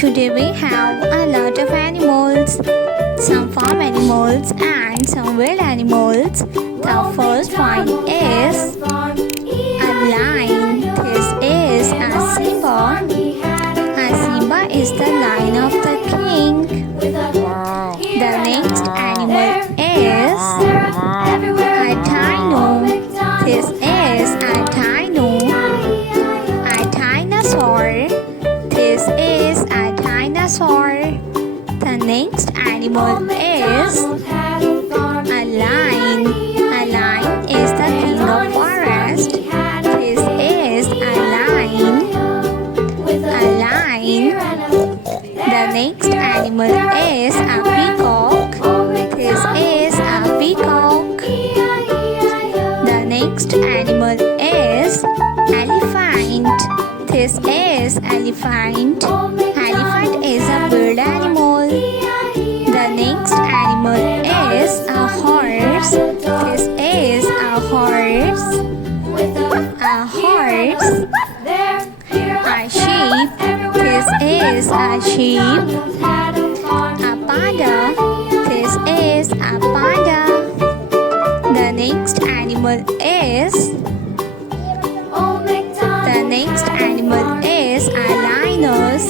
Today we have a lot of animals, some farm animals and some wild animals. The first one is a lion. This is a Simba. A Simba is the lion of the king. The next animal is a dino. This is a dino. A dinosaur. This is a dinosaur. The next animal is a lion. A lion is the king of forest. This is a lion. A lion. The next animal is a peacock. This is a peacock. The next animal is elephant. This is elephant. Elephant is a bird animal. The next animal is a horse. This is a horse. A horse. A sheep. This is a sheep. A panda. This is a panda. The next animal is a lioness.